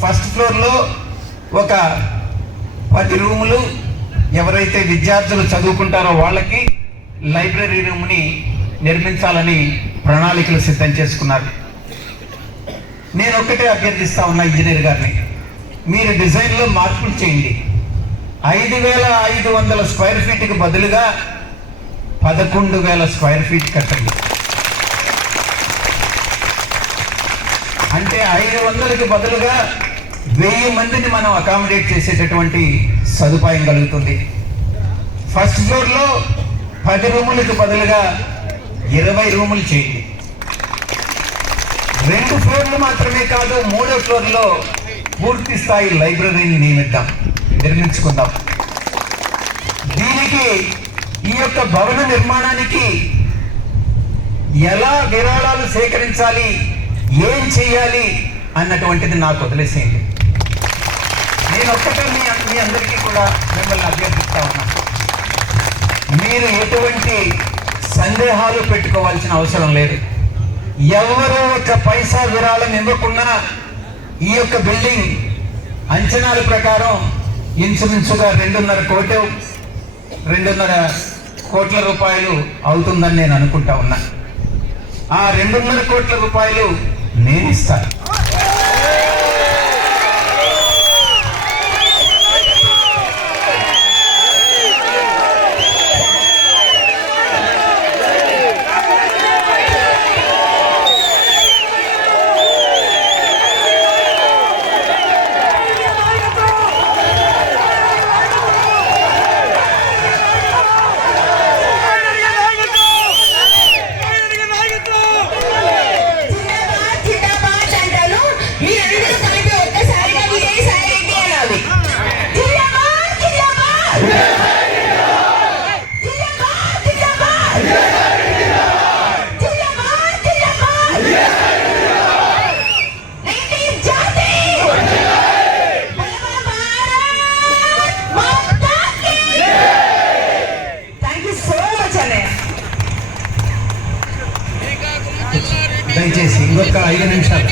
First ఫ్లోర్లో ఒక 10 రూములు ఎవరైతే విద్యార్థులు చదువుకుంటారో వాళ్ళకి లైబ్రరీ రూమ్ని నిర్మించాలని ప్రణాళికలు సిద్ధం చేసుకున్నారు. నేను ఒక్కటే అభ్యర్థిస్తా ఉన్నా ఇంజనీర్ గారిని, మీరు డిజైన్లో మార్పులు చేయండి. 5,500 స్క్వేర్ ఫీట్కి బదులుగా 11,000 స్క్వేర్ ఫీట్ కట్టండి. అంటే 500కి బదులుగా 1000 మందిని మనం అకామిడేట్ చేసేటటువంటి సదుపాయం కలుగుతుంది. ఫస్ట్ ఫ్లోర్లో 10 రూములకు బదులుగా 20 రూములు చేయండి. 2 ఫ్లోర్లు మాత్రమే కాదు, 3వ ఫ్లోర్లో పూర్తి స్థాయి లైబ్రరీని నిర్మించుకుందాం. దీనికి ఈ యొక్క భవన నిర్మాణానికి ఎలా విరాళాలు సేకరించాలి, ఏం చేయాలి అన్నటువంటిది నాకు వదిలేసేయండి. నేను ఒక్కటే మీ అందరికీ కూడా మిమ్మల్ని అభ్యర్థిస్తా ఉన్నా, మీరు ఎటువంటి సందేహాలు పెట్టుకోవాల్సిన అవసరం లేదు. ఎవరో ఒక పైసా విరాళం ఇవ్వకుండా ఈ యొక్క బిల్డింగ్ అంచనాల ప్రకారం ఇన్సురెన్సుగా 2.5 కోట్ల రూపాయలు అవుతుందని నేను అనుకుంటా ఉన్నా. ఆ 2.5 కోట్ల రూపాయలు నేను ఇస్తాను. దయచేసి ఇంకొక 5 నిమిషాలు.